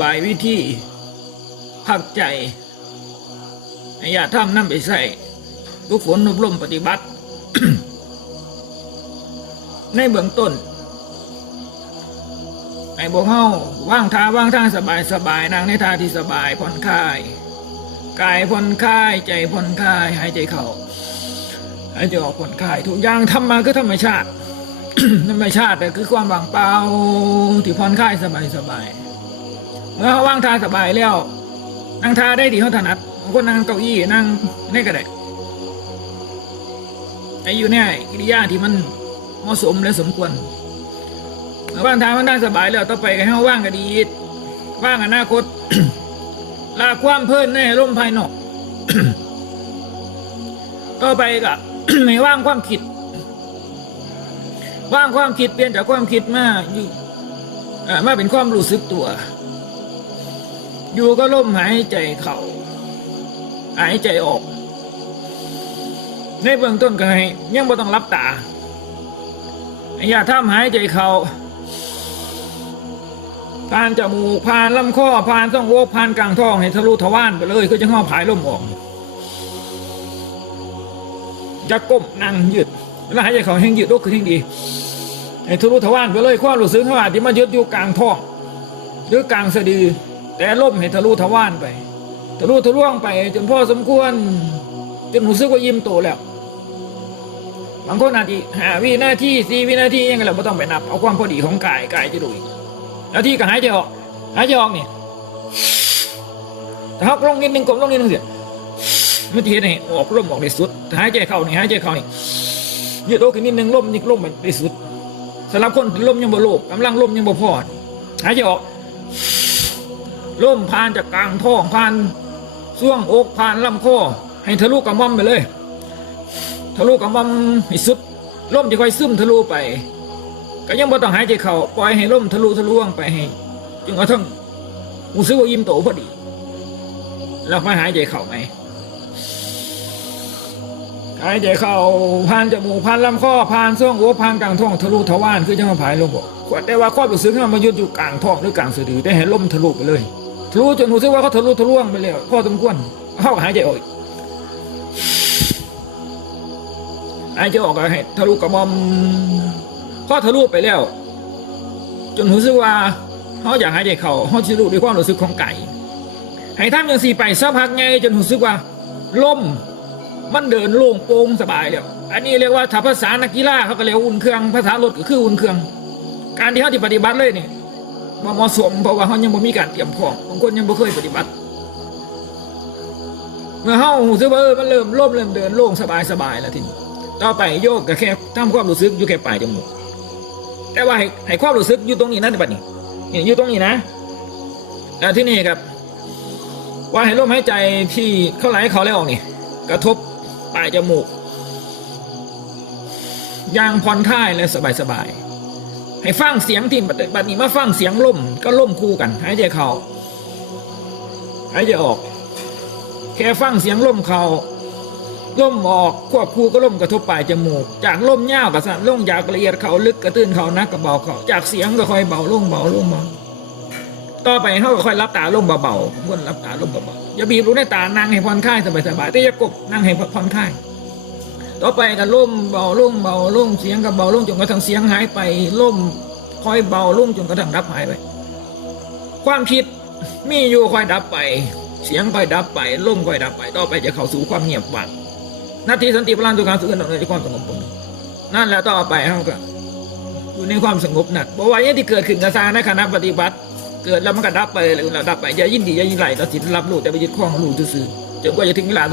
บายวิธีพักใจอย่าทำนั่นไปใส่ทุกฝนอบรมปฏิบัติ ในเบื้องต้นให้พวกเฮาว่างท่าว่างท่าสบายสบายนั่งในท่าที่สบายผ่อนคลายกายผ่อนคลายใจผ่อนคลายหายใจเข้าหายใจออกผ่อนคลายทุกอย่างทำมาคือธรรมชาติธรรมชาติแต่คือความว่างเปล่าที่ผ่อนคลายสบายสบาย เมื่อเขาว่างท่าสบายแล้วนั่งท่าได้ที่เขาถนัดบางคนนั่งเก้าอี้นั่งในกระไดไอ้อยู่เนี่ยกิริยาที่มันเหมาะสมและสมควรเมื่อว่างท่ามันได้สบายแล้วต่อไปก็ให้เขาว่างก็ดีว่างอนาคตลาความเพลินในร่มภายนอกต่อไปก็ไม่ว่างความคิด ว่างความคิดเปลี่ยนจากความคิดมาอยู่มาเป็นความรู้สึกตัว อยู่ก็ล่มหายใจเข้าหายใจออก ในเบื้องต้นก็ให้ยังบ่ต้องรับตา อย่าทำหายใจเข้าผ่านจมูกผ่านลำคอผ่านช่องโหวผ่านกลางท้องให้ทะลุทวารไปเลยก็จะห้อผายลมออกจะก้มนั่งยืดเวลาหายใจเขาแห้งยืดลุกขึ้นแห้งดีให้ทะลุทวารไปเลยความรู้สึกว่าที่มายึดอยู่กลางท้องหรือกลางสะดือ แต่ล่มให้ทะลุทะว่ารไป ทะลุทะลวงไป จนพ่อสมควร จนรู้สึกว่ายิ้มโตแล้ว บางคนอาจจะหาวินาทีสี่วินาทียังไงเราไม่ต้องไปนับ เอาความพอดีของกายกายจะดูอีกนาทีก็หายใจออกหายใจออกนี่ถ้าเขาลงนิดนึงกลมลงนิดนึงเสียวิธีนี่ออกลมออกในสุดหายใจเข้านี่หายใจเข้านี่ยืดอกขึ้นนิดนึงลมนี่ลมไปสุดสำหรับคนที่ลมยังบ่โลกกำลังลมยังบ่พอหายใจออก ลมผ่านจากกลางท้องผ่านช่วงอกผ่านลำคอให้ทะลุกระม่อมไปเลย ทะลุกระม่อมให้สุดลมจะค่อยซึมทะลุไป ก็ยังบ่ต้องหายใจเข้าปล่อยให้ลมทะลุทะลวงไปให้จนกระทั่งรู้สึกว่ายิ้มโตพอดี แล้วค่อยหายใจเข้าไหมหายใจเข้าผ่านจมูกผ่านลำคอผ่านช่วงหัวผ่านกลางท้องทะลุทวารคือจะมาผายลมบอกแต่ว่าความรู้สึกที่มันมายุดอยู่กลางท้องหรือกลางสะดือได้เห็นลมทะลุไปเลย ทะลุจนรู้สึกว่าเขาทะลุทะลวงไปแล้วพอสมควรเข้าหายใจออกอีกหายใจออกก็ให้ทะลุกระมอมพอทะลุไปแล้ว จนรู้สึกว่าเขาอยากหายใจเข้าเขาจะรู้ด้วยความรู้สึกของไก่ให้ทำอย่างสี่ไปสักพักไงจนรู้สึกว่าลมมันเดินโล่งโปร่งสบายแล้ว อันนี้เรียกว่าถ้าภาษานักกีฬาเขาก็เรียกวุ่นเครื่องภาษารถก็คืออุ่นเครื่อง การที่เขาที่ปฏิบัติเลยนี่ บ่เหมาะสมเพราะว่าเขายังบ่มีการเตรียมพร้อมบางคนยังบ่เคยปฏิบัติ เมื่อเขาหูซึกว่าเออมันเริ่มล่มเริ่มเดินโล่งสบายสบายแล้วทีนี้ต่อไปโยกก็แค่ทำความรู้สึกอยู่แค่ปลายจมูกแต่ว่าให้ให้ความรู้สึกอยู่ตรงนี้นะบัดนี้นี่อยู่ตรงนี้นะแล้วที่นี่ครับว่าให้ลมหายใจที่เข้าไหลเข้าไหลออกนี่ กระทบปลายจมูกอยางผ่อนคลายและสบายสบาย ให้ฟังเสียงที่บัดบัดนี้มาฟังเสียงล่มก็ล่มคู่กันหายใจเข้าหายใจออก แค่ฟังเสียงล่มเข้าล่มออกควบคู่ก็ล่มกระทบปลายจมูก จากล่มยาวกับสั้นลงจากละเอียดเขาลึกกระตื้นเขานักกับเบาเขาจากเสียงก็ค่อยเบาลงเบาลงเบาต่อไปเขาก็ค่อยรับตาลงเบาๆวนรับตาลงเบาๆอย่าบีบรู้ในตานั่งให้ผ่อนคลายสบายๆแต่อย่ากบนั่งให้ผ่อนคลาย ต่อไปก็ล่มเบาลงเบาลงเสียงก็เบาลงจนกระทั่งเสียงหายไปล่มค่อยเบาลงจนกระทั่งดับหายไป ความคิดมีอยู่ค่อยดับไป เสียงค่อยดับไปล่มค่อยดับไป ต่อไปจะเข้าสู่ความเงียบวังนาทีสันติพลังตุการสุขนในความสงบนั่นแหละต่อไปเขาก็อยู่ในความสงบหนักเพราะว่าอย่างที่เกิดขึ้นกระซางในคณะปฏิบัติ เกิดแล้วมันก็ดับไปแล้วดับไปอย่ายินดีอย่ายินไหลตัดสินรับรู้แต่ไปยึดข้องรู้ซื่อจนกว่าจะถึงเวลา